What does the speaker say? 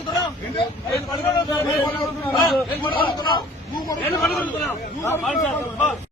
هن ڏيو 11 11